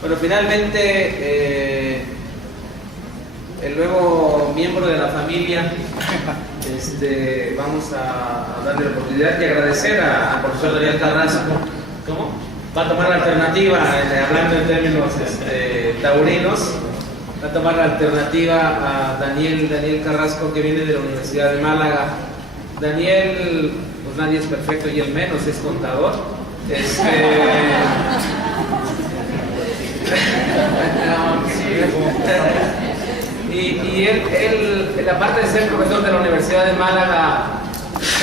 Bueno, finalmente el nuevo miembro de la familia, vamos a darle la oportunidad de agradecer al profesor Daniel Carrasco. ¿Cómo? Va a tomar la alternativa, hablando en términos taurinos, va a tomar la alternativa a Daniel Carrasco, que viene de la Universidad de Málaga. Daniel, pues nadie es perfecto y él menos, es contador. Y él, aparte de ser profesor de la Universidad de Málaga,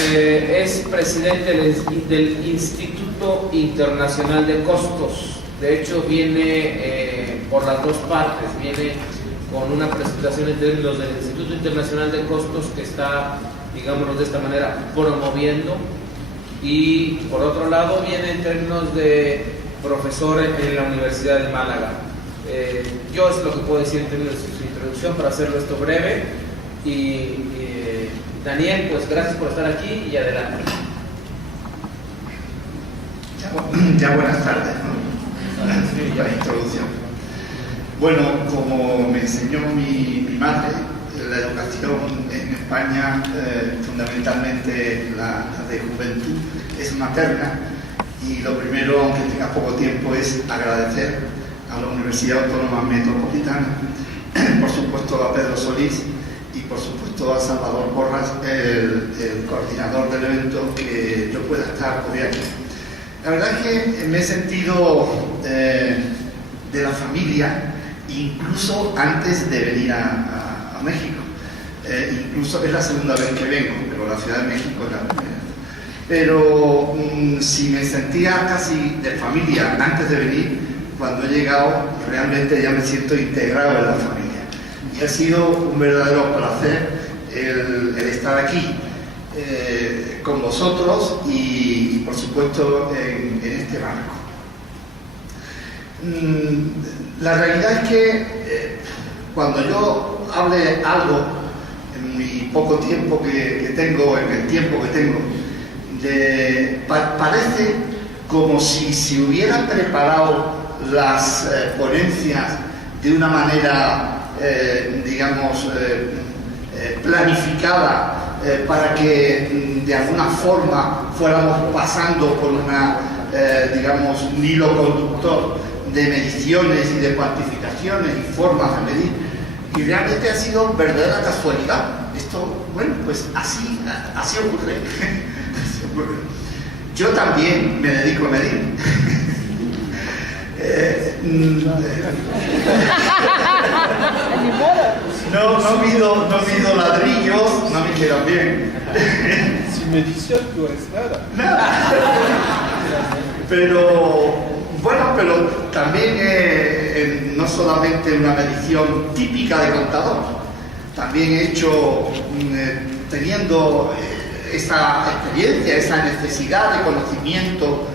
es presidente del Instituto Internacional de Costos. De hecho, viene por las dos partes, viene con una presentación en términos del Instituto Internacional de Costos que está, digámoslo de esta manera, promoviendo, y por otro lado viene en términos de profesor en la Universidad de Málaga. Yo es lo que puedo decir en términos de su introducción, para hacerlo esto breve. Daniel, pues gracias por estar aquí y adelante. Ya buenas tardes, ¿no? La introducción. Bueno, como me enseñó mi madre, la educación en España, fundamentalmente la de juventud, es materna, y lo primero, aunque tenga poco tiempo, es agradecer a la Universidad Autónoma Metropolitana, por supuesto a Pedro Solís y por supuesto a Salvador Porras, el coordinador del evento, que yo pueda estar hoy aquí. La verdad es que me he sentido de la familia, incluso antes de venir a México. Incluso es la segunda vez que vengo, pero la Ciudad de México es la primera. Pero si me sentía casi de familia antes de venir, cuando he llegado realmente ya me siento integrado en la familia. Y ha sido un verdadero placer el estar aquí con vosotros y por supuesto en este marco. La realidad es que cuando yo hable algo en mi poco tiempo que tengo, en el tiempo que tengo, parece como si se hubieran preparado las ponencias de una manera, digamos, planificada, para que de alguna forma fuéramos pasando por una, digamos, un hilo conductor de mediciones y de cuantificaciones y formas de medir, y realmente ha sido verdadera casualidad. Esto, bueno, pues así ocurre. Yo también me dedico a medir. No mido ladrillos, no me quedan bien. Sin medición no es nada. Pero bueno, pero también no solamente una medición típica de contador, también he hecho, teniendo esa experiencia, esa necesidad de conocimiento,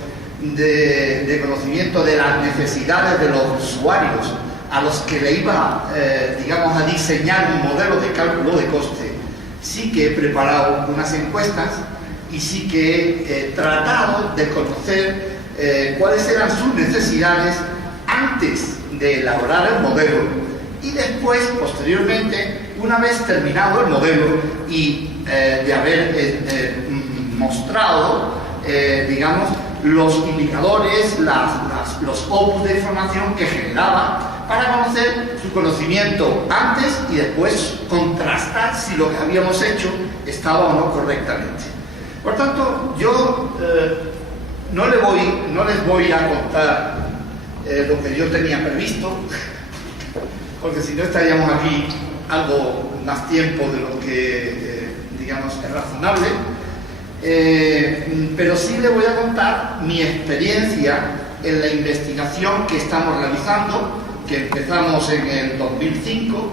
de conocimiento de las necesidades de los usuarios a los que le iba, digamos, a diseñar un modelo de cálculo de coste. Sí que he preparado unas encuestas y sí que he tratado de conocer cuáles eran sus necesidades antes de elaborar el modelo, y después, posteriormente, una vez terminado el modelo y de haber mostrado, digamos, los indicadores, los opus de información que generaba, para conocer su conocimiento antes y después contrastar si lo que habíamos hecho estaba o no correctamente. Por tanto, yo no les voy a contar lo que yo tenía previsto, porque si no estaríamos aquí algo más tiempo de lo que, digamos, es razonable. Pero sí le voy a contar mi experiencia en la investigación que estamos realizando, que empezamos en el 2005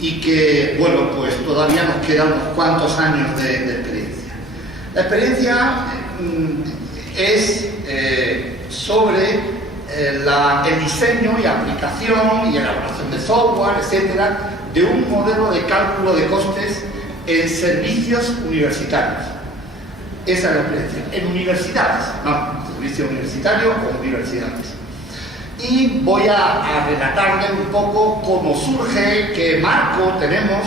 y que, bueno, pues todavía nos quedan unos cuantos años de experiencia. La experiencia es sobre el diseño y aplicación y elaboración de software, etcétera, de un modelo de cálculo de costes en servicios universitarios. Esa es la experiencia. En universidades, no, servicio universitario o universidades. y voy a relatarles un poco cómo surge, qué marco tenemos.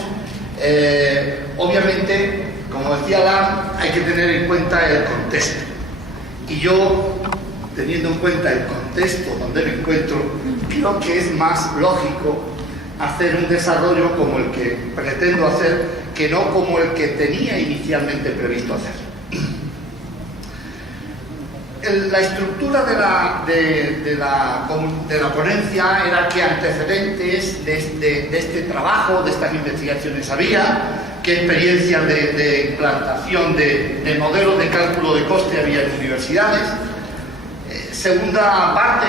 Obviamente, como decía Alan, hay que tener en cuenta el contexto. Y yo, teniendo en cuenta el contexto donde me encuentro, creo que es más lógico hacer un desarrollo como el que pretendo hacer, que no como el que tenía inicialmente previsto hacer. La estructura de la ponencia era que antecedentes de este trabajo, de estas investigaciones había, qué experiencias de implantación de modelos de cálculo de coste había en universidades. Segunda parte,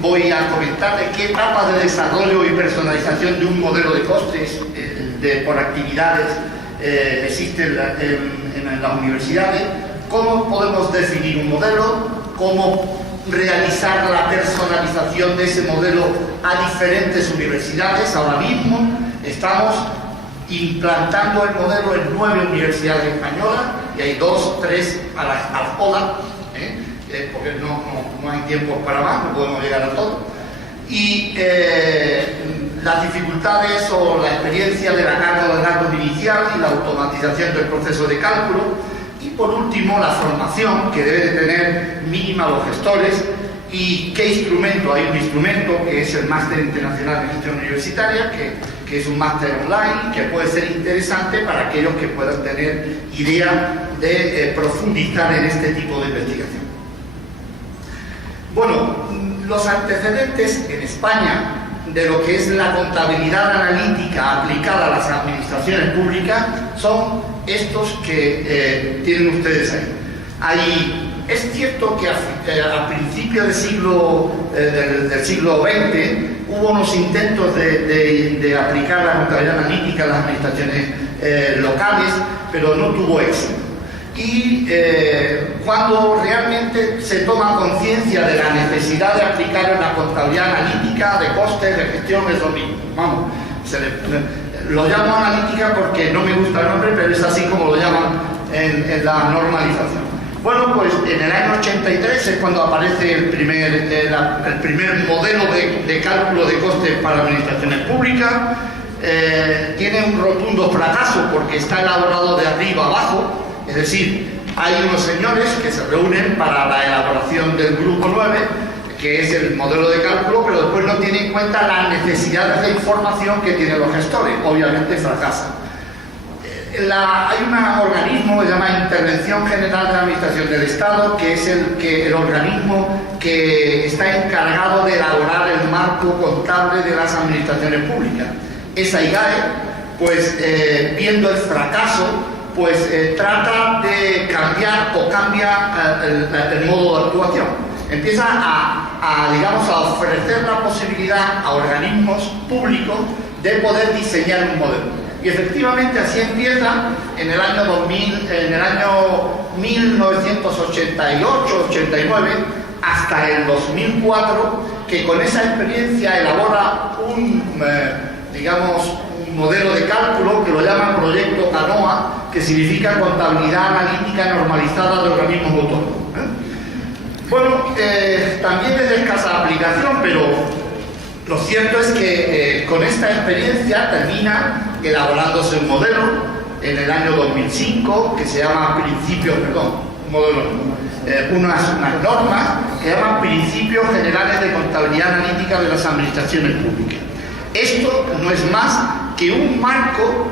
voy a comentar de qué etapas de desarrollo y personalización de un modelo de costes por actividades existen en las universidades, cómo podemos definir un modelo, cómo realizar la personalización de ese modelo a diferentes universidades. Ahora mismo estamos implantando el modelo en 9 universidades españolas y hay 2, 3 a la cola, porque no hay tiempo para más, no podemos llegar a todo. Y las dificultades o la experiencia de la carga de datos inicial y la automatización del proceso de cálculo. Y por último, la formación que deben tener mínima los gestores y qué instrumento. Hay un instrumento que es el Máster Internacional de Gestión Universitaria, que es un máster online que puede ser interesante para aquellos que puedan tener idea de profundizar en este tipo de investigación. Bueno, los antecedentes en España de lo que es la contabilidad analítica aplicada a las administraciones públicas son estos que tienen ustedes ahí. Es cierto que a principios del siglo XX hubo unos intentos de aplicar la contabilidad analítica a las administraciones locales, pero no tuvo éxito. Y cuando realmente se toma conciencia de la necesidad de aplicar una contabilidad analítica de costes, de gestión, es lo mismo. Vamos, lo llamo analítica porque no me gusta el nombre, pero es así como lo llaman en la normalización. Bueno, pues en el año 83 es cuando aparece el primer modelo de cálculo de costes para administraciones públicas. Tiene un rotundo fracaso porque está elaborado de arriba abajo. Es decir, hay unos señores que se reúnen para la elaboración del grupo 9, que es el modelo de cálculo, pero después no tiene en cuenta las necesidades de información que tienen los gestores. Obviamente fracasan. Hay un organismo que se llama Intervención General de la Administración del Estado, que es el organismo que está encargado de elaborar el marco contable de las administraciones públicas. Esa IGAE, pues viendo el fracaso, pues trata de cambiar o cambia el modo de actuación. Empieza digamos, a ofrecer la posibilidad a organismos públicos de poder diseñar un modelo. Y efectivamente así empieza en el año 1988-89 hasta el 2004, que con esa experiencia elabora un modelo de cálculo que lo llaman Proyecto CANOA, que significa Contabilidad Analítica Normalizada de Organismos Autónomos. Bueno, también es de escasa aplicación, pero lo cierto es que con esta experiencia termina elaborándose un modelo en el año 2005 que se llama unas normas que llaman Principios Generales de Contabilidad Analítica de las Administraciones Públicas. Esto no es más que un marco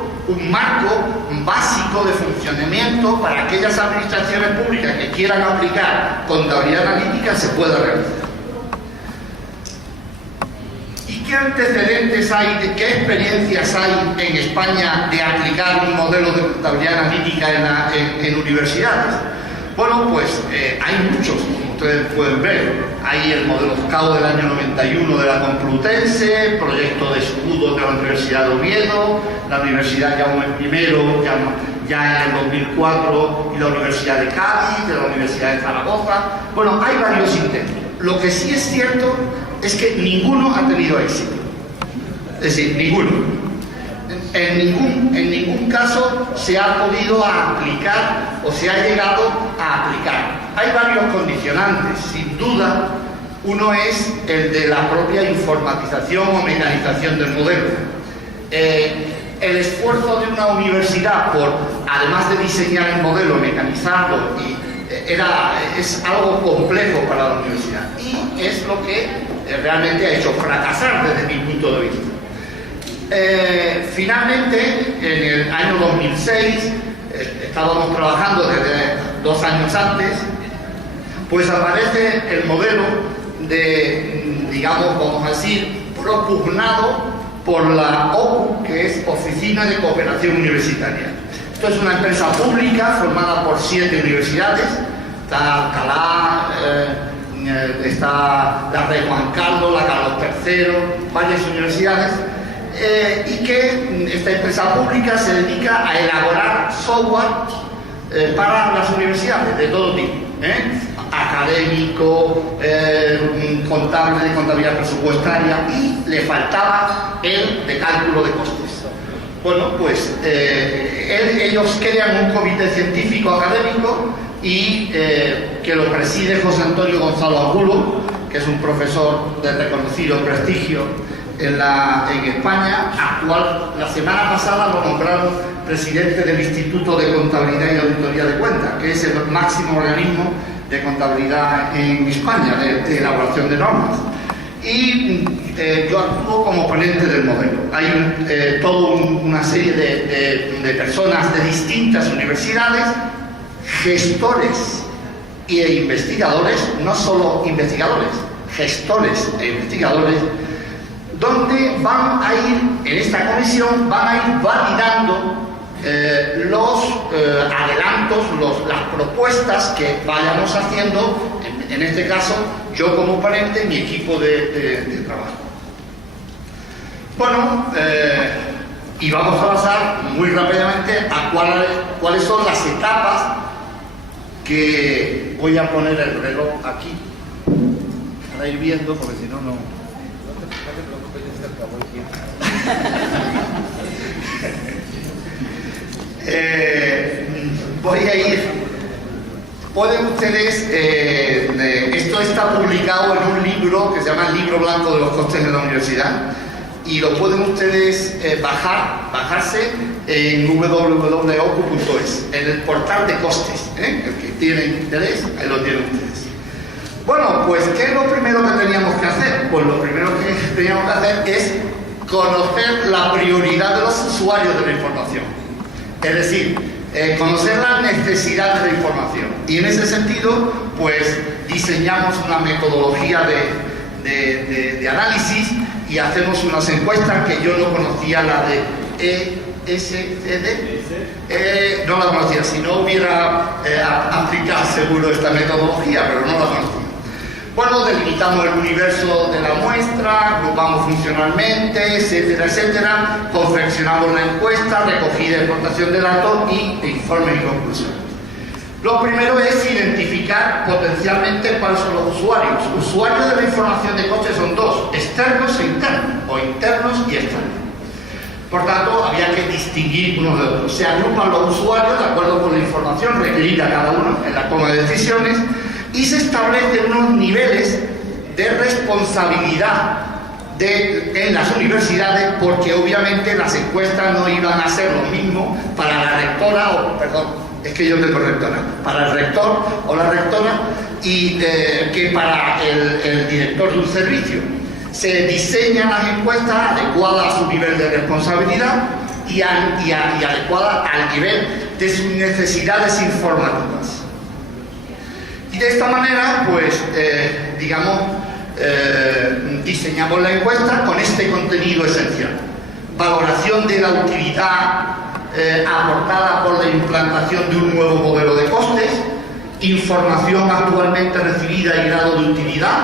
básico de funcionamiento para aquellas administraciones públicas que quieran aplicar contabilidad analítica se pueda realizar. ¿Qué antecedentes hay, qué experiencias hay en España de aplicar un modelo de contabilidad analítica en universidades? Bueno, pues hay muchos, como ustedes pueden ver. Hay el modelo FCAO del año 91 de la Complutense, proyecto de escudo de la Universidad de Oviedo, la Universidad Jaume I ya en el 2004 y la Universidad de Cádiz, de la Universidad de Zaragoza. Bueno, hay varios intentos. Lo que sí es cierto es que ninguno ha tenido éxito. Es decir, ninguno. En ningún caso se ha podido aplicar o se ha llegado a aplicar. Hay varios condicionantes. Sin duda, Uno es el de la propia informatización o mecanización del modelo. El esfuerzo de una universidad por, además de diseñar el modelo, mecanizarlo, es algo complejo para la universidad y es lo que realmente ha hecho fracasar desde mi punto de vista. Finalmente, en el año 2006, estábamos trabajando desde 2 años antes, pues aparece el modelo de, digamos, vamos a decir, propugnado por la OCU, que es Oficina de Cooperación Universitaria. Esto es una empresa pública formada por 7 universidades, está Alcalá, está la Rey Juan Carlos, la Carlos III, varias universidades, y que esta empresa pública se dedica a elaborar software para las universidades de todo tipo, académico, contable, de contabilidad presupuestaria, y le faltaba el de cálculo de costes. Bueno, pues ellos crean un comité científico académico y que lo preside José Antonio Gonzalo Angulo, que es un profesor de reconocido prestigio en España, la semana pasada lo nombraron presidente del Instituto de Contabilidad y Auditoría de Cuentas, que es el máximo organismo de contabilidad en España, de elaboración de normas. Y yo actúo como ponente del modelo. Hay toda una serie de personas de distintas universidades, gestores e investigadores, no solo investigadores, gestores e investigadores, donde van a ir, en esta comisión, van a ir validando los adelantos, las propuestas que vayamos haciendo, en este caso, yo como ponente, mi equipo de trabajo. Bueno, y vamos a pasar muy rápidamente a cuáles son las etapas que voy a poner el reloj aquí para ir viendo, porque si no, no te preocupes, ya se acabó el tiempo. Voy a ir. Pueden ustedes, esto está publicado en un libro que se llama El Libro Blanco de los Costes de la Universidad, y lo pueden ustedes bajarse en www.ocu.es, en el portal de costes, el que tiene interés, ahí lo tienen ustedes. Bueno, pues ¿qué es lo primero que teníamos que hacer? Pues lo primero que teníamos que hacer es conocer la prioridad de los usuarios de la información, es decir, conocer las necesidades de la información, y en ese sentido pues diseñamos una metodología de análisis y hacemos unas encuestas que yo no conocía, la de ESCD, no la conocía, si no hubiera aplicado seguro esta metodología, pero no la conocía. Bueno, delimitamos el universo de la muestra, agrupamos funcionalmente, etcétera, etcétera, confeccionamos la encuesta, recogida y exportación de datos y informe y conclusión. Lo primero es identificar potencialmente cuáles son los usuarios. Usuarios de la información de costes son dos, externos e internos, o internos y externos. Por tanto, había que distinguir unos de otros. Se agrupan los usuarios de acuerdo con la información requerida cada uno en la toma de decisiones, y se establecen unos niveles de responsabilidad en las universidades, porque obviamente las encuestas no iban a ser lo mismo para la rectora, es que yo tengo rectora, para el rector o la rectora, y que para el director de un servicio. Se diseñan las encuestas adecuadas a su nivel de responsabilidad y adecuadas al nivel de sus necesidades informativas. Y de esta manera, pues, diseñamos la encuesta con este contenido esencial: valoración de la utilidad aportada por la implantación de un nuevo modelo de costes, información actualmente recibida y grado de utilidad,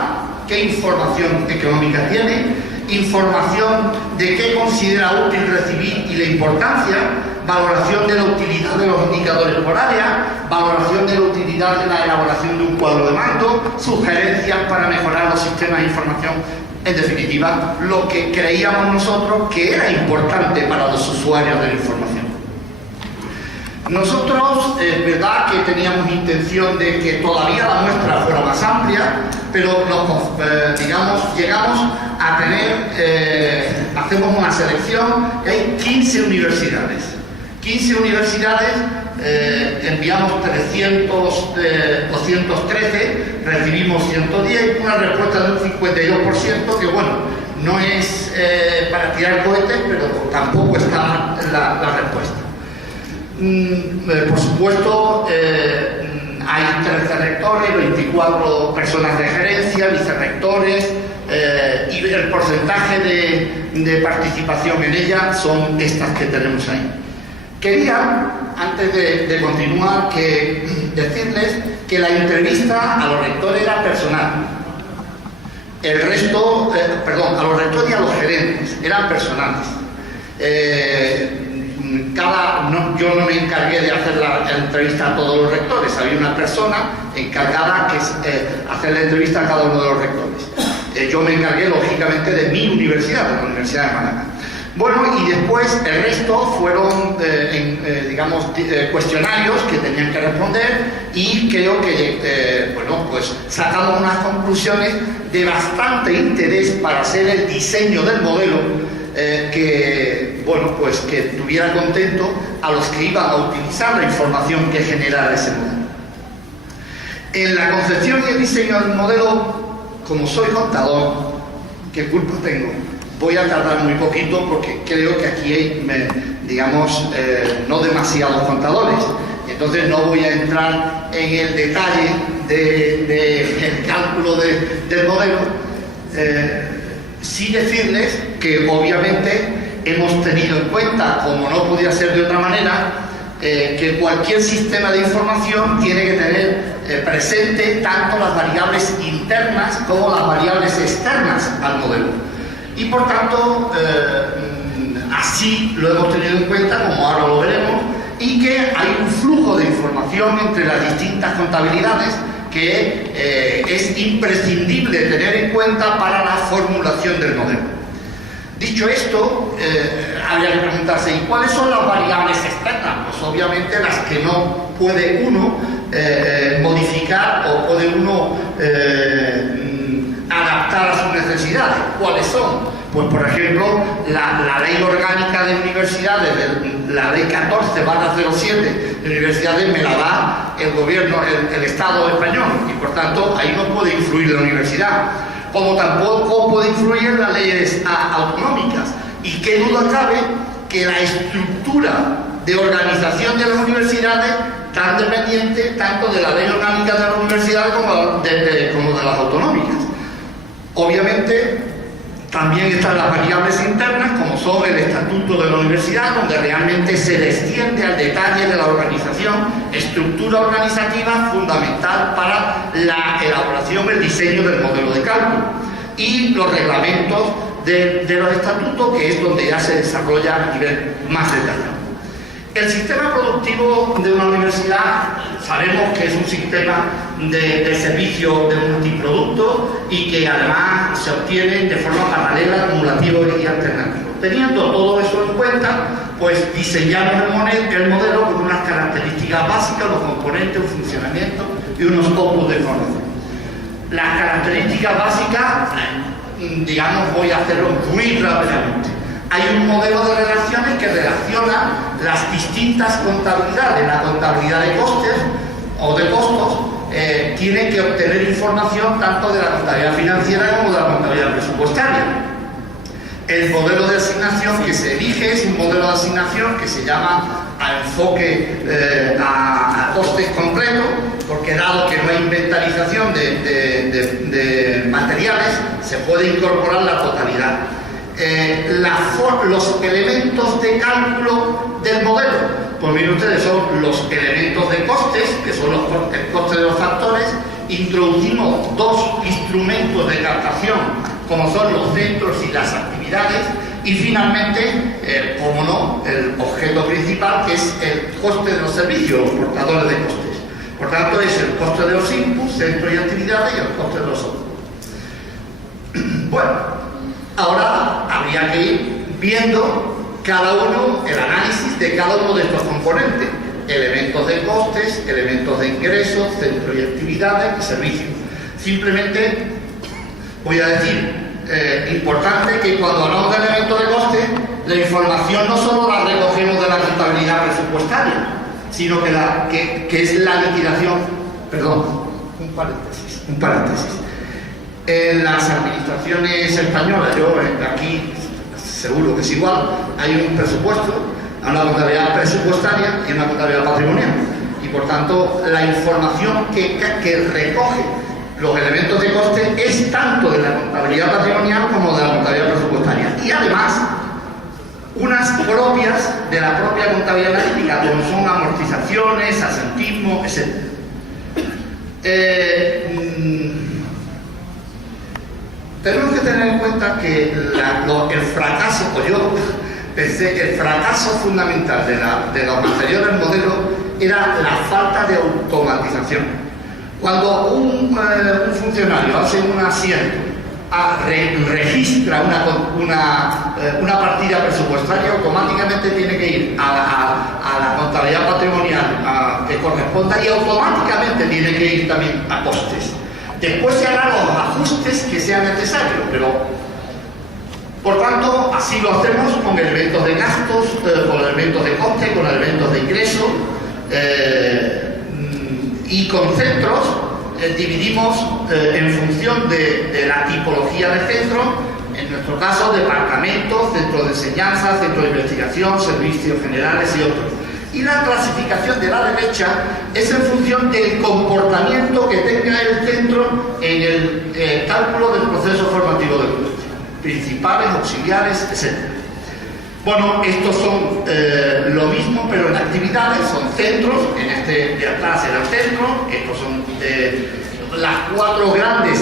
qué información económica tiene, información de qué considera útil recibir y la importancia, valoración de la utilidad de los indicadores por área, valoración de la utilidad de la elaboración de un cuadro de mando, sugerencias para mejorar los sistemas de información, en definitiva, lo que creíamos nosotros que era importante para los usuarios de la información. Nosotros, es verdad que teníamos intención de que todavía la muestra fuera más amplia, pero digamos, llegamos a tener, hacemos una selección y hay 15 universidades. 15 universidades, enviamos 213, recibimos 110, una respuesta de un 52%, que bueno, no es para tirar cohetes, pero tampoco está la respuesta. Por supuesto, hay 13 rectores, 24 personas de gerencia, vicerrectores, y el porcentaje de participación en ella son estas que tenemos ahí. Quería, antes de continuar, decirles que la entrevista a los rectores era personal. El resto, a los rectores y a los gerentes eran personales. Yo no me encargué de hacer la entrevista a todos los rectores, había una persona encargada que hacer la entrevista a cada uno de los rectores. Yo me encargué, lógicamente, de mi universidad, de la Universidad de Málaga. Bueno, y después el resto fueron, cuestionarios que tenían que responder, y creo que, pues sacamos unas conclusiones de bastante interés para hacer el diseño del modelo, que tuviera contento a los que iban a utilizar la información que generara ese modelo. En la concepción y el diseño del modelo, como soy contador, ¿qué culpa tengo? Voy a tardar muy poquito porque creo que aquí hay, no demasiados contadores. Entonces no voy a entrar en el detalle del cálculo del modelo. Sí decirles que obviamente hemos tenido en cuenta, como no podía ser de otra manera, que cualquier sistema de información tiene que tener presente tanto las variables internas como las variables externas al modelo. Y por tanto, así lo hemos tenido en cuenta, como ahora lo veremos, y que hay un flujo de información entre las distintas contabilidades que es imprescindible tener en cuenta para la formulación del modelo. Dicho esto, habría que preguntarse, ¿y cuáles son las variables externas? Pues obviamente las que no puede uno modificar o puede uno adaptar a sus necesidades. ¿Cuáles son? Pues por ejemplo, la ley orgánica de universidades, la ley 14/07 de universidades, me la da el gobierno, el Estado español, y por tanto ahí no puede influir la universidad, como tampoco puede influir las leyes autonómicas. Y qué duda cabe que la estructura de organización de las universidades tan dependiente tanto de la ley orgánica de las universidades como de las autonómicas. Obviamente también están las variables internas, como son el estatuto de la universidad, donde realmente se desciende al detalle de la organización, estructura organizativa fundamental para la elaboración, el diseño del modelo de cálculo, y los reglamentos de los estatutos, que es donde ya se desarrolla a nivel más detallado. El sistema productivo de una universidad sabemos que es un sistema de servicio de multiproducto y que además se obtiene de forma paralela, acumulativa y alternativa. Teniendo todo eso en cuenta, pues diseñamos el modelo con unas características básicas, los componentes, un funcionamiento y unos costos de formación. Las características básicas, voy a hacerlo muy rápidamente. Hay un modelo de relaciones que relaciona las distintas contabilidades. La contabilidad de costes o de costos tiene que obtener información tanto de la contabilidad financiera como de la contabilidad presupuestaria. El modelo de asignación que se elige es un modelo de asignación que se llama a enfoque a costes completos, porque dado que no hay inventarización de materiales, se puede incorporar la totalidad. Los elementos de cálculo del modelo, pues miren ustedes, son los elementos de costes, que son el coste de los factores. Introducimos dos instrumentos de captación, como son los centros y las actividades, y finalmente, como no, el objeto principal, que es el coste de los servicios, los portadores de costes. Por tanto, es el coste de los inputs, centros y actividades, y el coste de los outputs. Bueno, ahora habría que ir viendo cada uno, el análisis de cada uno de estos componentes. elementos de costes, elementos de ingresos, centros y actividades y servicios. Simplemente voy a decir, importante que cuando hablamos de elementos de coste, la información no solo la recogemos de la contabilidad presupuestaria, sino que es la liquidación, perdón, un paréntesis. En las administraciones españolas, yo aquí seguro que es igual, hay un presupuesto, una contabilidad presupuestaria y una contabilidad patrimonial. Y por tanto, la información que recoge los elementos de coste es tanto de la contabilidad patrimonial como de la contabilidad presupuestaria. Y además, unas propias de la propia contabilidad analítica, como son amortizaciones, asentismo, etc. Tenemos que tener en cuenta que el fracaso, o yo pensé que el fracaso fundamental de los anteriores modelos era la falta de automatización. Cuando un funcionario hace un asiento, registra una partida presupuestaria, automáticamente tiene que ir a la contabilidad patrimonial que corresponda y automáticamente tiene que ir también a costes. Después se harán los ajustes que sean necesarios, pero por tanto así lo hacemos con elementos de gastos, con elementos de coste, con elementos de ingreso y con centros. Dividimos en función de la tipología de centro, en nuestro caso departamentos, centros de enseñanza, centros de investigación, servicios generales y otros. Y la clasificación de la derecha es en función del comportamiento que tenga el centro en el cálculo del proceso formativo del curso, principales, auxiliares, etc. Bueno, estos son lo mismo, pero en actividades, son centros, en este de atrás era el centro, estos son las 4 grandes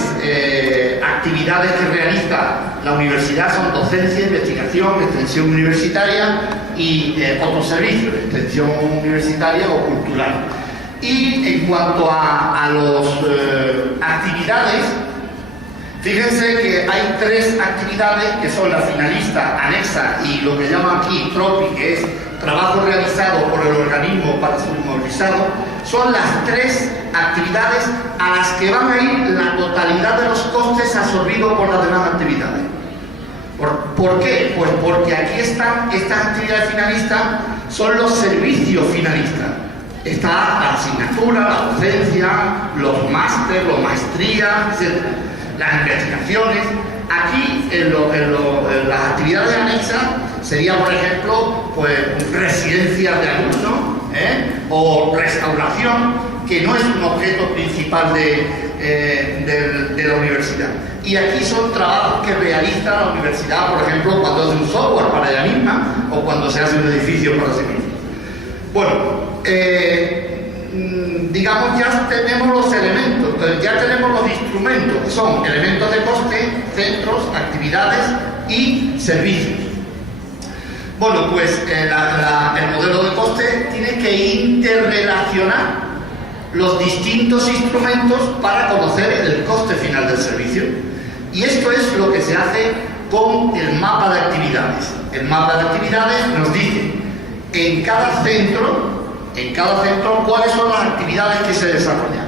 actividades que realiza la universidad, son docencia, investigación, extensión universitaria y otros servicios, extensión universitaria o cultural. Y en cuanto a las actividades, fíjense que hay 3 actividades que son la finalista, anexa y lo que llaman aquí TROPI, que es trabajo realizado por el organismo para su movilizado. Son las 3 actividades a las que van a ir la totalidad de los costes absorbidos por las demás actividades. ¿Por qué? Pues porque aquí están estas actividades finalistas, son los servicios finalistas. Está la asignatura, la docencia, los máster, los maestrías, etc. Las investigaciones. Aquí en las actividades anexas sería, por ejemplo, pues residencias de alumnos o restauración, que no es un objeto principal de la universidad. Y aquí son trabajos que realiza la universidad, por ejemplo, cuando hace un software para ella misma o cuando se hace un edificio para sí misma. Bueno, digamos, ya tenemos los elementos, ya tenemos los instrumentos, que son elementos de coste, centros, actividades y servicios. Bueno, pues el modelo de coste tiene que interrelacionar los distintos instrumentos para conocer el coste final del servicio. Y esto es lo que se hace con el mapa de actividades. El mapa de actividades nos dice en cada centro cuáles son las actividades que se desarrollan.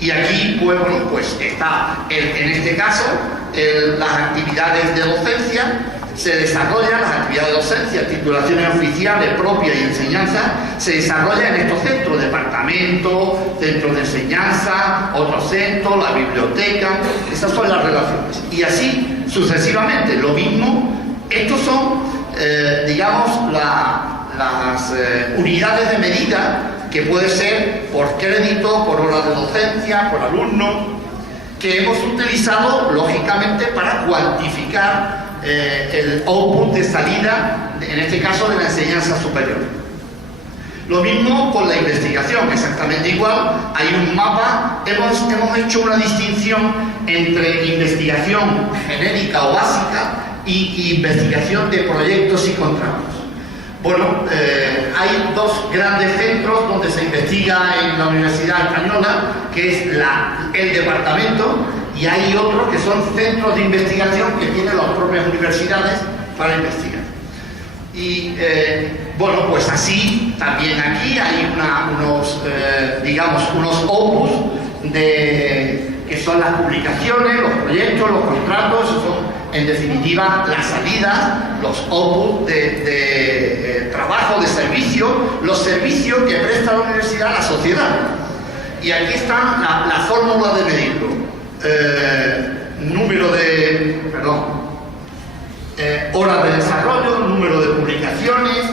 Y aquí, pues, bueno, pues está, en este caso, las actividades de docencia, se desarrollan las actividades de docencia, titulaciones oficiales propias y enseñanza, se desarrollan en estos centros, departamentos, centros de enseñanza, otros centros, la biblioteca, esas son las relaciones. Y así sucesivamente, lo mismo, estos son, digamos, las unidades de medida que puede ser por crédito, por horas de docencia, por alumno, que hemos utilizado lógicamente para cuantificar el output de salida, en este caso de la enseñanza superior. Lo mismo con la investigación, exactamente igual, hay un mapa, hemos hecho una distinción entre investigación genérica o básica y investigación de proyectos y contratos. Bueno, hay 2 grandes centros donde se investiga en la Universidad Española, que es el departamento, y hay otros que son centros de investigación que tienen las propias universidades para investigar. Y Bueno, pues así, también aquí hay unos opus que son las publicaciones, los proyectos, los contratos, son en definitiva las salidas, los opus de trabajo, de servicio, los servicios que presta la universidad a la sociedad. Y aquí está la fórmula de medirlo. Horas de desarrollo, número de publicaciones,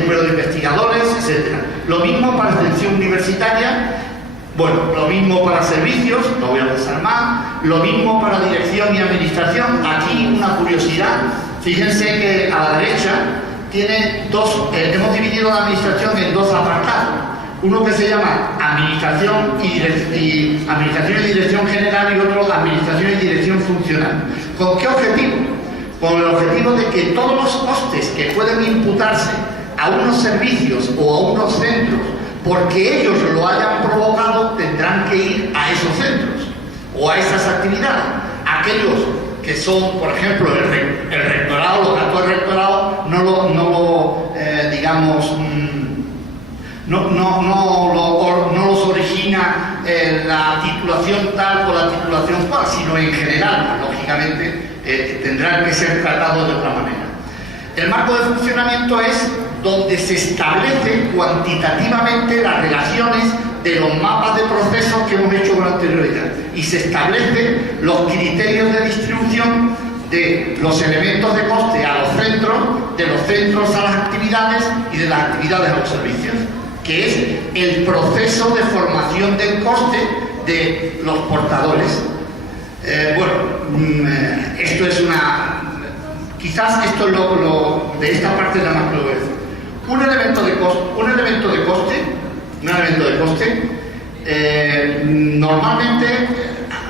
número de investigadores, etc. Lo mismo para extensión universitaria, bueno, lo mismo para servicios, no voy a pasar más, lo mismo para dirección y administración. Aquí una curiosidad, fíjense que a la derecha tiene hemos dividido la administración en dos apartados. Uno que se llama Administración y Dirección General y otro Administración y Dirección Funcional. ¿Con qué objetivo? Con el objetivo de que todos los costes que pueden imputarse a unos servicios o a unos centros porque ellos lo hayan provocado tendrán que ir a esos centros o a esas actividades. Aquellos que son, por ejemplo, el rectorado, los gastos del rectorado no los origina la titulación tal o la titulación cual, sino en general, lógicamente, tendrán que ser tratados de otra manera. El marco de funcionamiento es donde se establecen cuantitativamente las relaciones de los mapas de procesos que hemos hecho con anterioridad y se establecen los criterios de distribución de los elementos de coste a los centros, de los centros a las actividades y de las actividades a los servicios, que es el proceso de formación del coste de los portadores. Esto es quizás esto es lo de esta parte de la macro. Un elemento de coste, normalmente,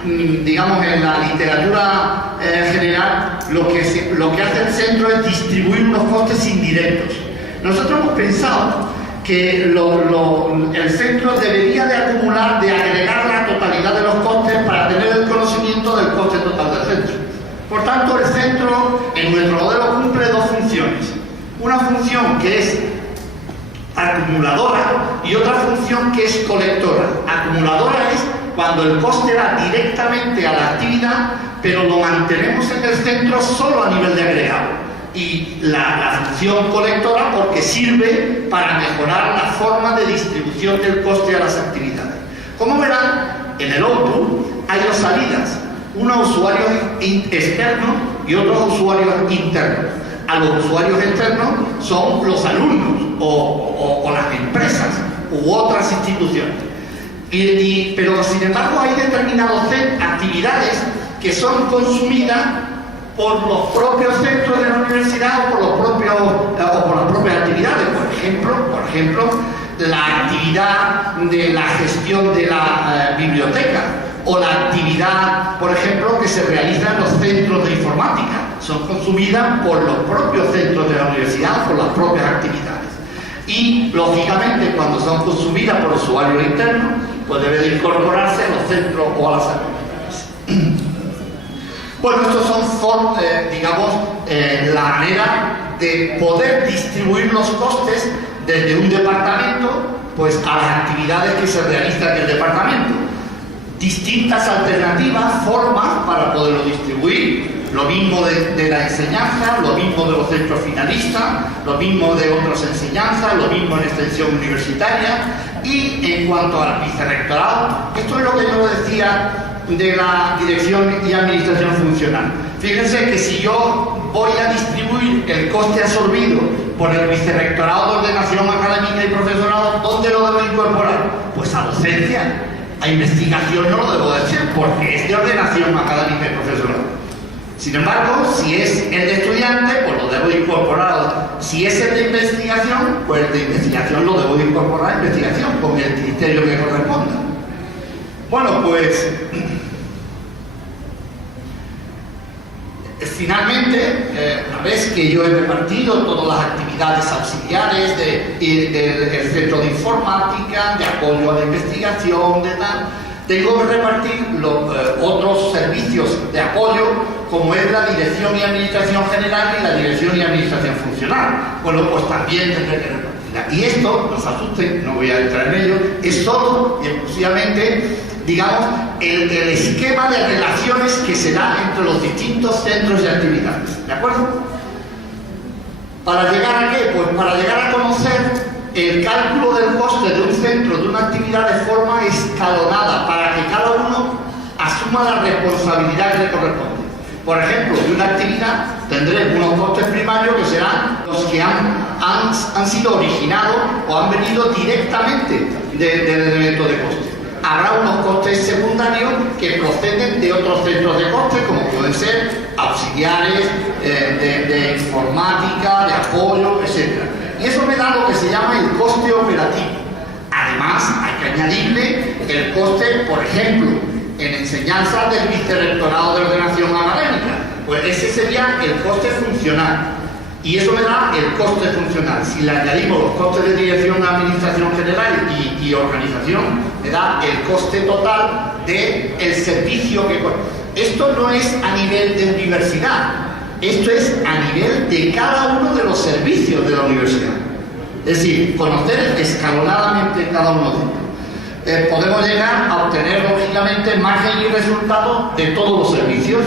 digamos, en la literatura general, lo que hace el centro es distribuir unos costes indirectos. Nosotros hemos pensado que el centro debería de acumular, de agregar la totalidad de los costes para tener el conocimiento del coste total del centro. Por tanto, el centro en nuestro modelo cumple dos funciones. Una función que es acumuladora y otra función que es colectora. Acumuladora es cuando el coste va directamente a la actividad, pero lo mantenemos en el centro solo a nivel de agregado. Y la función colectora porque sirve para mejorar la forma de distribución del coste a las actividades. Como verán, en el output hay dos salidas, unos usuarios externos y otros usuarios internos. A los usuarios externos son los alumnos o las empresas u otras instituciones. Pero sin embargo hay determinadas actividades que son consumidas por los propios centros de la universidad o por las propias actividades. Por ejemplo, la actividad de la gestión de la biblioteca o la actividad, por ejemplo, que se realiza en los centros de informática. Son consumidas por los propios centros de la universidad, por las propias actividades. Y, lógicamente, cuando son consumidas por usuarios internos, pues debe de incorporarse a los centros o a las actividades. Bueno, estos son, la manera de poder distribuir los costes desde un departamento pues a las actividades que se realizan en el departamento. Distintas alternativas, formas para poderlo distribuir. Lo mismo de la enseñanza, lo mismo de los centros finalistas, lo mismo de otras enseñanzas, lo mismo en extensión universitaria. Y en cuanto al vicerrectorado, esto es lo que yo decía de la dirección y administración funcional. Fíjense que si yo voy a distribuir el coste absorbido por el vicerrectorado de ordenación académica y profesorado, ¿dónde lo debo incorporar? Pues a docencia. A investigación no lo debo decir porque es de ordenación académica y profesorado. Sin embargo, si es el de estudiante, pues lo debo incorporar. Si es el de investigación, pues el de investigación lo debo incorporar a investigación con el criterio que corresponda. Bueno, pues finalmente, una vez que yo he repartido todas las actividades auxiliares del centro de informática, de apoyo a la investigación, tengo que repartir los otros servicios de apoyo, como es la dirección y administración general y la dirección y administración funcional. Bueno, pues también tendré que repartirla. Y esto, no os asusten, no voy a entrar en ello, es solo y exclusivamente, digamos, el esquema de relaciones que se da entre los distintos centros y actividades. ¿De acuerdo? ¿Para llegar a qué? Pues para llegar a conocer el cálculo del coste de un centro, de una actividad de forma escalonada, para que cada uno asuma la responsabilidad que le corresponde. Por ejemplo, de una actividad tendré unos costes primarios que serán los que han sido originados o han venido directamente del elemento de coste. Habrá unos costes secundarios que proceden de otros centros de coste, como pueden ser auxiliares, de informática, de apoyo, etc. Y eso me da lo que se llama el coste operativo. Además, hay que añadirle el coste, por ejemplo, en enseñanza del Vicerrectorado de Ordenación Académica. Pues ese sería el coste funcional. Y eso me da el coste funcional. Si le añadimos los costes de dirección, administración general y organización, me da el coste total del servicio que... Esto no es a nivel de universidad. Esto es a nivel de cada uno de los servicios de la universidad. Es decir, conocer escalonadamente cada uno de ellos. Podemos llegar a obtener, lógicamente, margen y resultados de todos los servicios,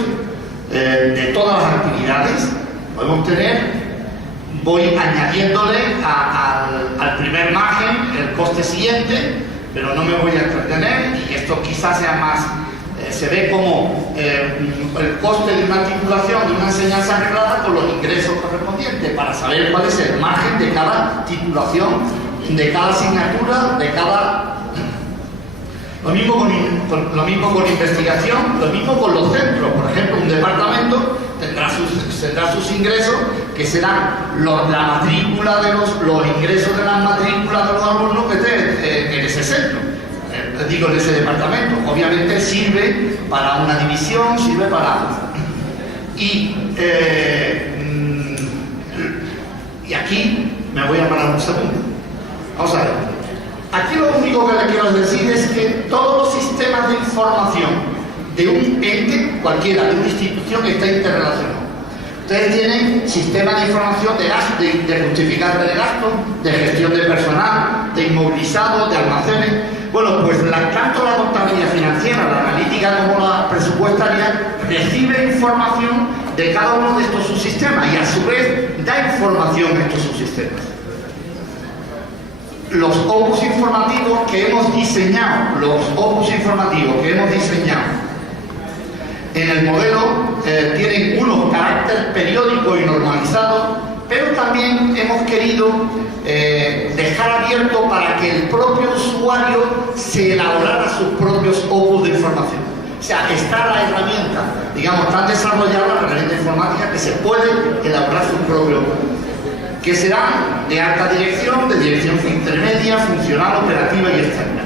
de todas las actividades. Podemos tener, voy añadiéndole al primer margen el coste siguiente, pero no me voy a entretener, y esto quizás sea más... se ve como el coste de una titulación, de una enseñanza reglada, con los ingresos correspondientes, para saber cuál es el margen de cada titulación, de cada asignatura, de cada... Lo mismo con investigación, lo mismo con los centros. Por ejemplo, un departamento tendrá sus ingresos, que serán la matrícula de los ingresos de las matrículas de los alumnos que estén en ese centro. Digo, en ese departamento. Obviamente sirve para una división, sirve para... Y aquí me voy a parar un segundo. Vamos a ver. Aquí lo único que le quiero decir es que todos los sistemas de información de un ente, cualquiera, de una institución, está interrelacionado. Ustedes tienen sistemas de información de gasto, de justificante de gasto, de gestión de personal, de inmovilizado, de almacenes. Bueno, pues tanto la contabilidad financiera, la analítica como la presupuestaria recibe información de cada uno de estos subsistemas y a su vez da información a estos subsistemas. Los opus informativos que hemos diseñado, en el modelo tienen unos carácter periódico y normalizado, pero también hemos querido dejar abierto para que el propio usuario se elaborara sus propios opus de información. O sea, está la herramienta, digamos, tan desarrollada, la herramienta informática, que se puede elaborar sus propios opus, que serán de alta dirección, de dirección intermedia, funcional, operativa y externa.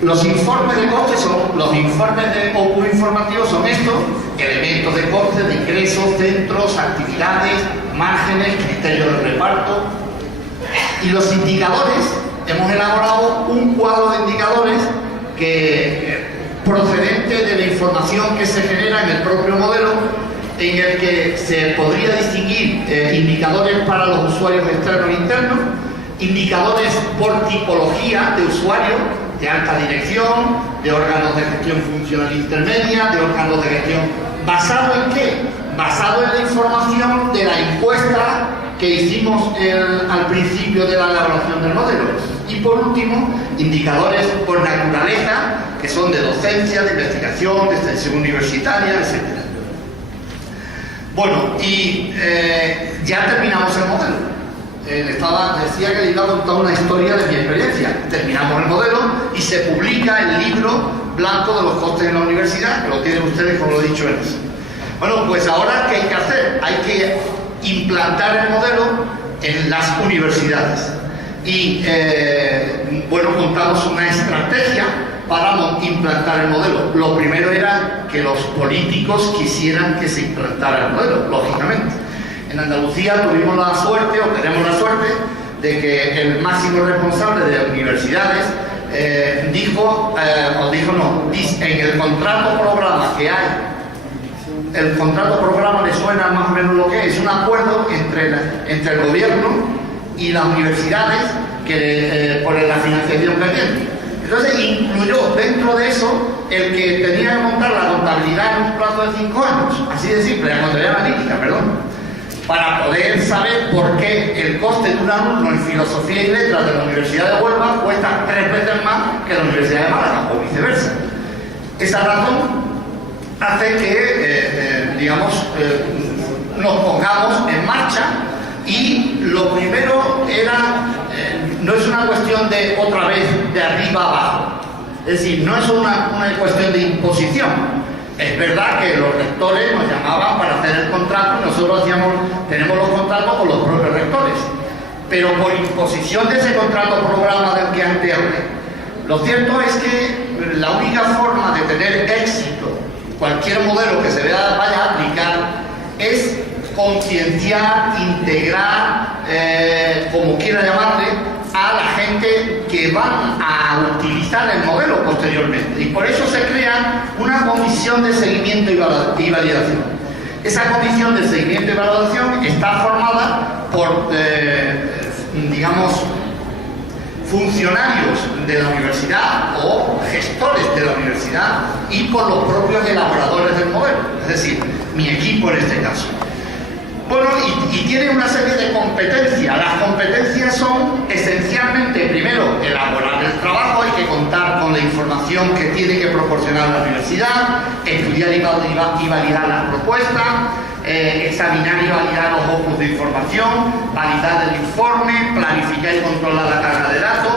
Los informes de coste los informes de opus informativos son estos: elementos de coste, de ingresos, centros, actividades, márgenes, criterios de reparto. Y los indicadores, hemos elaborado un cuadro de indicadores procedente de la información que se genera en el propio modelo, en el que se podría distinguir indicadores para los usuarios externos e internos, indicadores por tipología de usuario, de alta dirección, de órganos de gestión funcional intermedia, de órganos de gestión... ¿Basado en qué? Basado en la información de la encuesta que hicimos al principio de la elaboración del modelo. Y por último, indicadores por naturaleza, que son de docencia, de investigación, de extensión universitaria, etc. Bueno, y ya terminamos el modelo. Decía que le iba a contar una historia de mi experiencia. Terminamos el modelo y se publica el libro blanco de los costes en la universidad, que lo tienen ustedes, como lo he dicho antes. Bueno, pues ahora, ¿qué hay que hacer? Hay que implantar el modelo en las universidades. Y, bueno, contamos una estrategia para implantar el modelo. Lo primero era que los políticos quisieran que se implantara el modelo, lógicamente. En Andalucía tuvimos la suerte, o tenemos la suerte, de que el máximo responsable de universidades dice en el contrato programa que hay, el contrato programa le suena más o menos lo que es un acuerdo entre el gobierno y las universidades por la financiación que tienen. Entonces incluyó dentro de eso el que tenía que montar la contabilidad en un plazo de 5 años, así de simple, la contabilidad analítica, para poder saber por qué el coste de un alumno en filosofía y letras de la Universidad de Huelva cuesta 3 veces más que la Universidad de Málaga, o viceversa. Esa razón hace que, nos pongamos en marcha, y lo primero era, no es una cuestión de otra vez de arriba abajo, es decir, no es una cuestión de imposición. Es verdad que los rectores nos llamaban para hacer el contrato y nosotros tenemos los contratos con los propios rectores, pero por imposición de ese contrato programa del que antes hablé. Lo cierto es que la única forma de tener éxito, cualquier modelo que se vaya a aplicar, es concienciar, integrar, como quiera llamarle, a la gente que van a utilizar el modelo posteriormente. Y por eso se crea una comisión de seguimiento y validación. Esa comisión de seguimiento y validación está formada por, funcionarios de la universidad o gestores de la universidad y por los propios elaboradores del modelo, es decir, mi equipo en este caso. Bueno, y tiene una serie de competencias. Las competencias son esencialmente, primero, elaborar el trabajo, hay que contar con la información que tiene que proporcionar la universidad, estudiar y validar las propuestas, examinar y validar los opus de información, validar el informe, planificar y controlar la carga de datos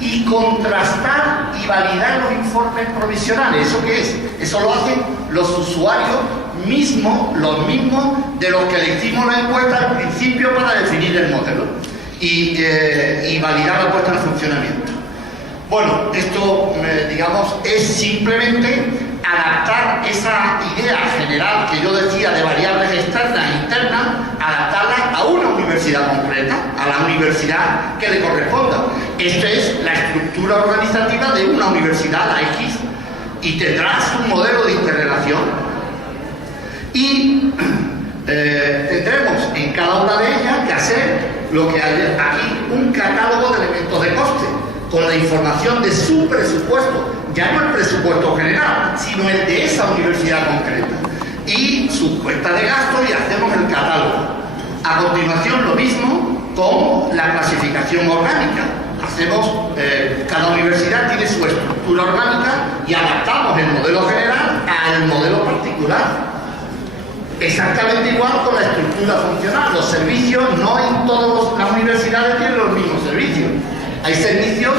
y contrastar y validar los informes provisionales. ¿Eso qué es? Eso lo hacen los usuarios mismos, los mismos de los que le hicimos la encuesta al principio para definir el modelo y validar la puesta en funcionamiento. Bueno, esto, es simplemente adaptar esa idea general que yo decía de variables externas e internas, adaptarla a una universidad concreta, a la universidad que le corresponda. Esta es la estructura organizativa de una universidad X y tendrás un modelo de interrelación y tendremos en cada una de ellas que hacer lo que hay aquí, un catálogo de elementos de coste con la información de su presupuesto, ya no el presupuesto general, sino el de esa universidad concreta, y su cuenta de gasto, y hacemos el catálogo. A continuación, lo mismo con la clasificación orgánica. Cada universidad tiene su estructura orgánica y adaptamos el modelo general al modelo particular. Exactamente igual con la estructura funcional. Los servicios, no en todas las universidades tienen los mismos servicios. Hay servicios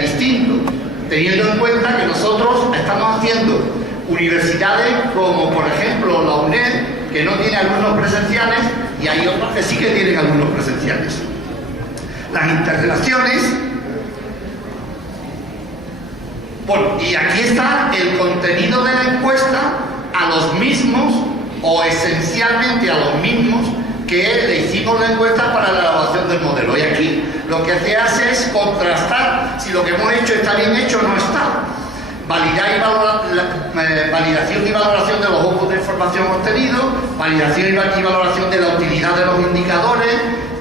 distintos, teniendo en cuenta que nosotros estamos haciendo universidades como, por ejemplo, la UNED, que no tiene alumnos presenciales, y hay otras que sí que tienen alumnos presenciales. Las interrelaciones. Bueno, y aquí está el contenido de la encuesta a los mismos, o esencialmente a los mismos, que le hicimos la encuesta para la elaboración del modelo. Y aquí lo que se hace es contrastar si lo que hemos hecho está bien hecho o no está. Validación y valoración de los opus de información obtenidos, validación y valoración de la utilidad de los indicadores,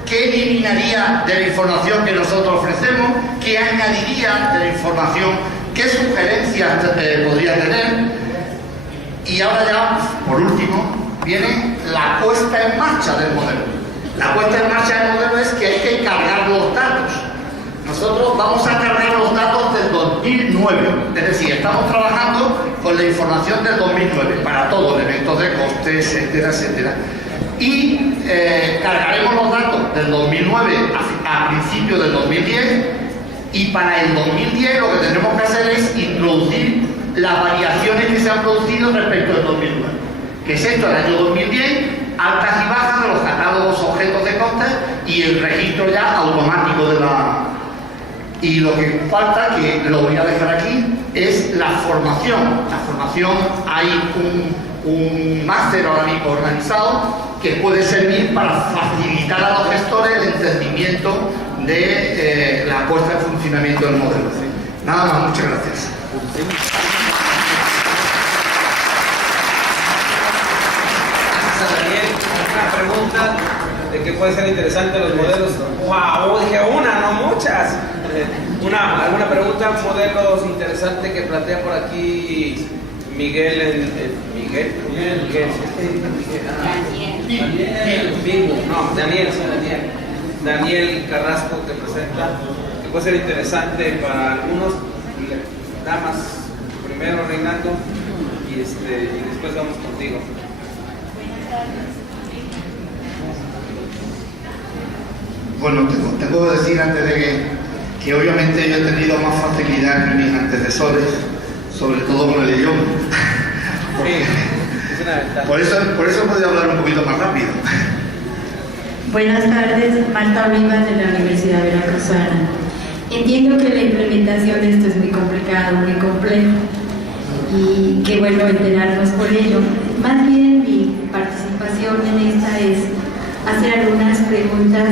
qué eliminaría de la información que nosotros ofrecemos, qué añadiría de la información, qué sugerencias podría tener. Y ahora ya, por último, viene la puesta en marcha del modelo. La puesta en marcha del modelo es que hay que cargar los datos. Nosotros vamos a cargar los datos del 2009, es decir, estamos trabajando con la información del 2009 para todo, elementos de coste, etcétera, etcétera. Y cargaremos los datos del 2009 a principios del 2010, y para el 2010 lo que tenemos que hacer es introducir las variaciones que se han producido respecto al 2009. Que es esto, el año 2010, altas y bajas de los catálogos objetos de costes y el registro ya automático de la... Y lo que falta, que lo voy a dejar aquí, es la formación. La formación, hay un máster ahora mismo organizado que puede servir para facilitar a los gestores el entendimiento de la puesta en funcionamiento del modelo. Nada más, muchas gracias. Daniel, una pregunta de que puede ser interesante los modelos. ¡Wow! Dije una, no muchas. ¿Alguna pregunta, modelos interesantes que plantea por aquí Miguel? Daniel Carrasco, que presenta, que puede ser interesante para algunos. Damas, primero Reinaldo, y después vamos contigo. Bueno, tengo que decir antes de que obviamente yo he tenido más facilidad que mis antecesores, sobre todo con el idioma. Por eso he podido hablar un poquito más rápido. Buenas tardes, Marta Rivas de la Universidad Veracruzana. Entiendo que la implementación de esto es muy complicado, muy complejo, y qué bueno enterarnos por ello. Más bien mi participación en esta es hacer algunas preguntas,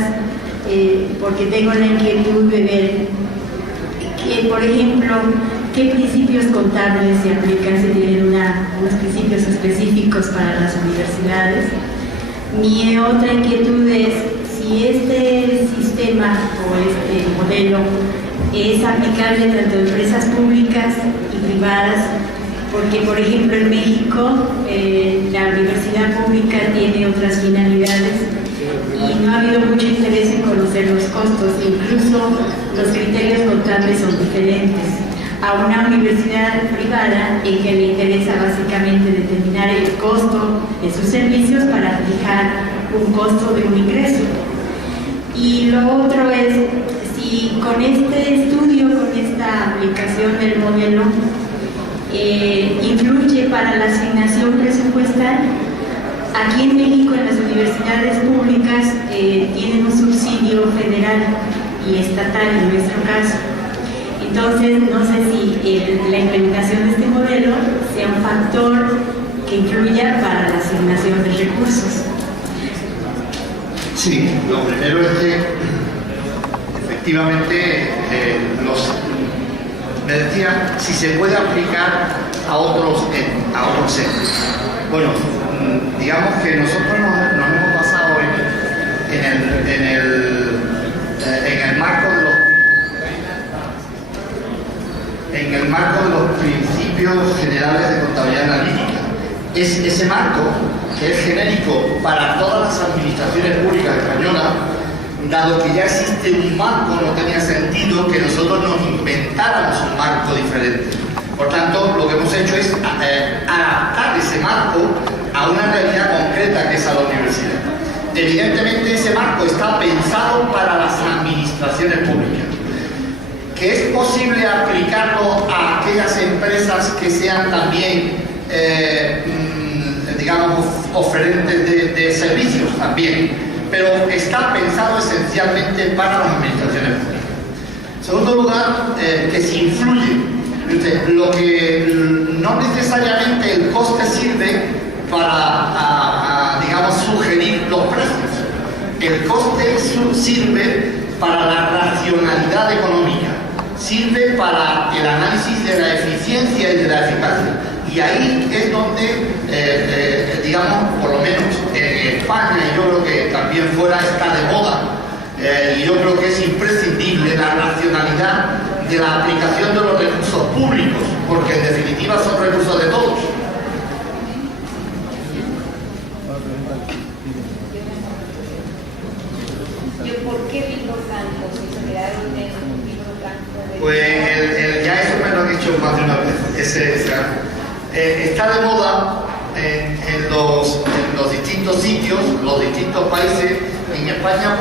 porque tengo la inquietud de ver que, por ejemplo, qué principios contables se aplican, se tienen unos principios específicos para las universidades. Mi otra inquietud es si este sistema o este modelo es aplicable tanto a empresas públicas y privadas, porque por ejemplo en México la universidad pública tiene otras finalidades y no ha habido mucho interés en conocer los costos, incluso los criterios contables son diferentes a una universidad privada en que le interesa básicamente determinar el costo de sus servicios para fijar un costo de un ingreso. Y lo otro es si con este estudio, con esta aplicación del modelo, influye para la asignación presupuestal. Aquí en México, en las universidades públicas, tienen un subsidio federal y estatal en nuestro caso. Entonces, no sé si la implementación de este modelo sea un factor que influya para la asignación de recursos. Sí, lo primero es que efectivamente me decía si se puede aplicar a otros entes. Bueno, digamos que nosotros nos hemos basado en el marco de los principios generales de contabilidad analítica. Es ese marco, que es genérico para todas las administraciones públicas españolas, dado que ya existe un marco, no tenía sentido que nosotros nos inventáramos un marco diferente. Por tanto, lo que hemos hecho es adaptar ese marco a una realidad concreta que es a la universidad. Evidentemente, ese marco está pensado para las administraciones públicas. ¿Que es posible aplicarlo a aquellas empresas que sean también, digamos, oferentes de servicios? También. Pero está pensado esencialmente para las administraciones públicas. En segundo lugar, que se influye. Lo que no necesariamente el coste sirve para, digamos, sugerir los precios. El coste sirve para la racionalidad económica, sirve para el análisis de la eficiencia y de la eficacia. Y ahí es donde, digamos, por lo menos en España, y yo creo que también fuera está de moda, y yo creo que es imprescindible la racionalidad de la aplicación de los recursos públicos, porque en definitiva son recursos de todos. ¿Por qué libro blanco? Si se quedaron en un libro blanco. Pues ya eso me lo han dicho más de una vez. Está de moda en los distintos sitios, los distintos países. En España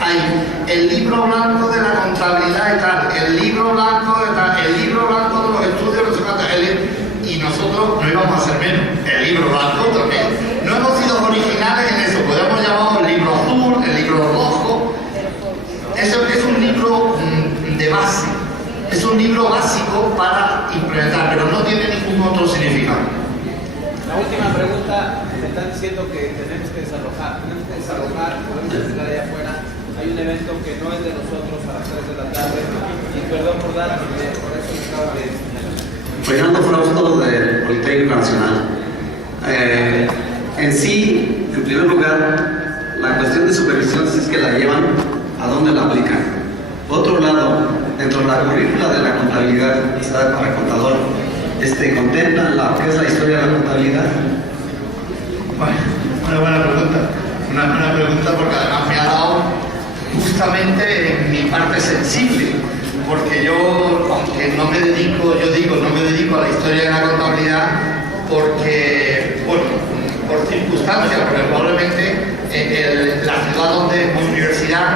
hay el libro blanco de la contabilidad y tal, el libro blanco de tal, el libro blanco de los estudios, no sé cuánto, y nosotros no íbamos a hacer menos. El libro blanco también. No hemos sido originales en eso, podemos llamarlo el libro azul, el libro rojo. Eso es un libro de base, es un libro básico para implementar, pero no tiene ningún otro significado. La última pregunta, me están diciendo que tenemos que desalojar, podemos decirla de allá afuera. Hay un evento que no es de nosotros a las 3 de la tarde, y perdón por dar, por eso Fernando Frausto del Politécnico Nacional. En sí, en primer lugar, la cuestión de supervisión es que la llevan, ¿a dónde la aplican? Por otro lado, dentro de la currícula de la contabilidad, ¿sabes? Para contador, ¿contemplan lo que es la historia de la contabilidad? Bueno, una buena pregunta. Una buena pregunta porque además me ha dado justamente en mi parte sensible. Porque yo, aunque no me dedico, no me dedico a la historia de la contabilidad porque, bueno, por circunstancias, porque probablemente en la ciudad donde mi universidad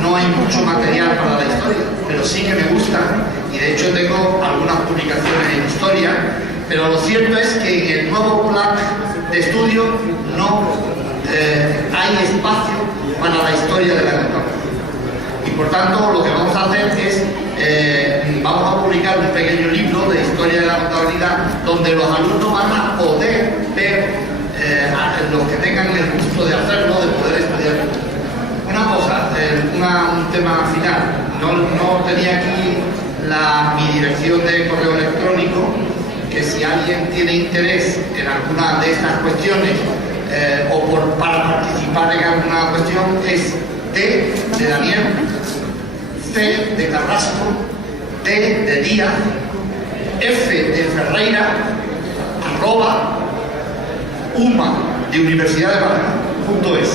no hay mucho material para la historia, pero sí que me gusta y de hecho tengo algunas publicaciones en historia, pero lo cierto es que en el nuevo plan de estudio no hay espacio para la historia de la contabilidad. Y por tanto lo que vamos a hacer es, vamos a publicar un pequeño libro de historia de la contabilidad donde los alumnos van a poder ver, los que tengan el gusto de hacerlo, de poder estudiar. Una cosa, un tema final, no tenía aquí mi dirección de correo electrónico, que si alguien tiene interés en alguna de estas cuestiones para participar en alguna cuestión es D de Daniel, C de Carrasco, D de Díaz, F de Ferreira, @ UMA de Universidad de Málaga, .es.